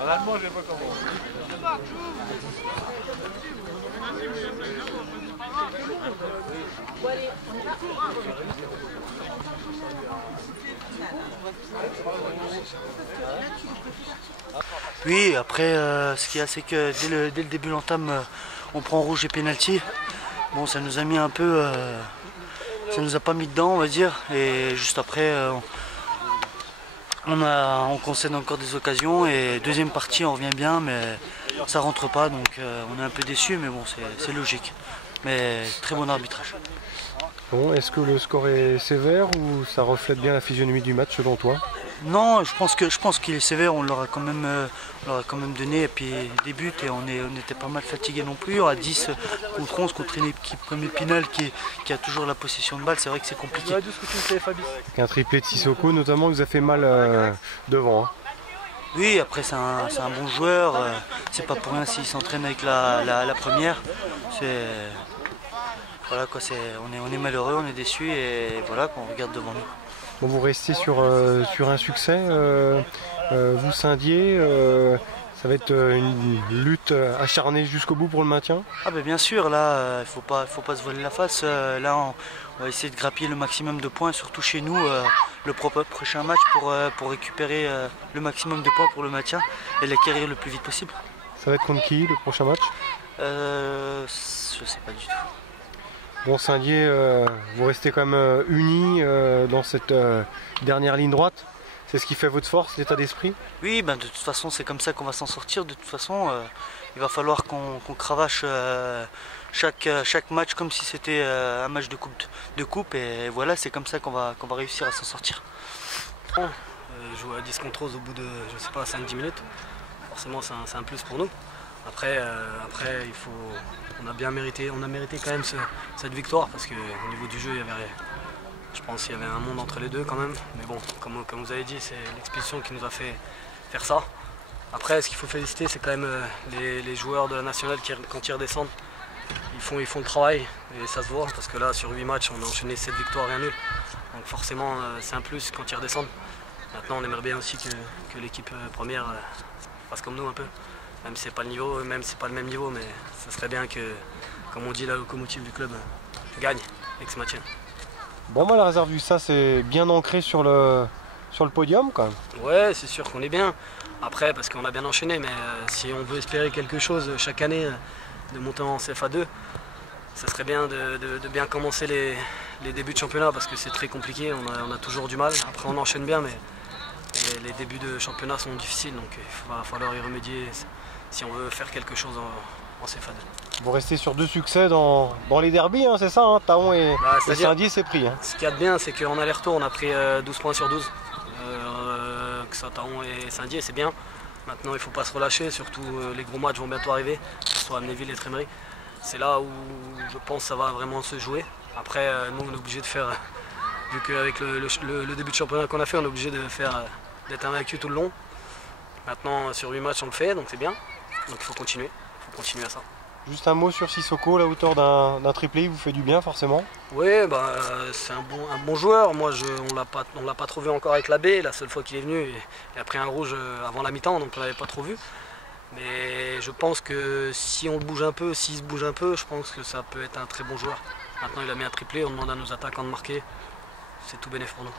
En allemand, je sais pas comment. Oui, après, ce qu'il y a, c'est que dès le début de l'entame, on prend rouge et pénalty. Bon, ça nous a mis un peu... ça nous a pas mis dedans, on va dire. Et juste après, on concède encore des occasions. Et deuxième partie, on revient bien, mais ça rentre pas. Donc on est un peu déçus, mais bon, c'est logique. Mais très bon arbitrage. Bon, est-ce que le score est sévère ou ça reflète bien la physionomie du match selon toi? Non, je pense qu'il est sévère, on l'aura quand même donné, et puis des buts, et on était pas mal fatigué non plus. À 10 contre 11 contre une équipe comme Épinal qui a toujours la possession de balle, c'est vrai que c'est compliqué. Avec un triplé de Sissoko notamment vous a fait mal devant. Hein. Oui, après c'est un bon joueur, c'est pas pour rien s'il s'entraîne avec la première. Voilà quoi, on est malheureux, on est déçus et voilà qu'on regarde devant nous. Bon, vous restez sur un succès, vous Saint-Dié, ça va être une lutte acharnée jusqu'au bout pour le maintien? Ah ben bien sûr, là il faut pas se voiler la face, là on va essayer de grappiller le maximum de points, surtout chez nous, le prochain match pour récupérer le maximum de points pour le maintien et l'acquérir le plus vite possible. Ça va être contre qui le prochain match? Je sais pas du tout. Bon Saint-Dié, vous restez quand même unis dans cette dernière ligne droite. C'est ce qui fait votre force, l'état d'esprit? Oui, ben de toute façon c'est comme ça qu'on va s'en sortir. De toute façon, il va falloir qu'on cravache chaque match comme si c'était un match de coupe. Et voilà, c'est comme ça qu'on va réussir à s'en sortir. Jouer à 10 contre 11 au bout de, je sais pas, 5-10 minutes, forcément c'est un plus pour nous. Après on a mérité quand même cette victoire parce qu'au niveau du jeu, je pense qu'il y avait un monde entre les deux quand même. Mais bon, comme vous avez dit, c'est l'expulsion qui nous a fait faire ça. Après, ce qu'il faut féliciter, c'est quand même les joueurs de la nationale qui, quand ils redescendent, ils font le travail et ça se voit parce que là, sur 8 matchs, on a enchaîné 7 victoires et un nul. Donc forcément, c'est un plus quand ils redescendent. Maintenant, on aimerait bien aussi que l'équipe première fasse comme nous un peu. Même si c'est pas le niveau, même si c'est pas le même niveau, mais ça serait bien que, comme on dit, la locomotive du club gagne et que se maintienne. Bon, la réserve du ça c'est bien ancré sur le podium quand même. Ouais, c'est sûr qu'on est bien. Après, parce qu'on a bien enchaîné, mais si on veut espérer quelque chose chaque année, de monter en CFA2, ça serait bien de bien commencer les débuts de championnat parce que c'est très compliqué, on a toujours du mal. Après, on enchaîne bien, mais les débuts de championnat sont difficiles, donc il va falloir y remédier si on veut faire quelque chose en CFA2. Vous restez sur 2 succès dans les derbies, hein, c'est ça, hein, Taon et Saint-Dié, c'est pris. Hein. Ce qu'il y a de bien, c'est qu'en aller-retour, on a pris 12 points sur 12. Que ça, Taon et Saint-Dié, c'est bien. Maintenant, il ne faut pas se relâcher, surtout les gros matchs vont bientôt arriver, que ce soit Amnéville et Trémery. C'est là où je pense que ça va vraiment se jouer. Après, nous, on est obligé de faire, vu qu'avec le début de championnat qu'on a fait, on est obligé d'être invaincu tout le long. Maintenant, sur 8 matchs, on le fait, donc c'est bien. Donc il faut continuer à ça. Juste un mot sur Sissoko, la hauteur d'un triplé, il vous fait du bien forcément? Oui, c'est un bon joueur. Moi, on l'a pas trouvé encore avec la B. La seule fois qu'il est venu, il a pris un rouge avant la mi-temps, donc on ne l'avait pas trop vu. Mais je pense que si on le bouge un peu, s'il se bouge un peu, je pense que ça peut être un très bon joueur. Maintenant, il a mis un triplé, on demande à nos attaquants de marquer. C'est tout bénéf pour nous.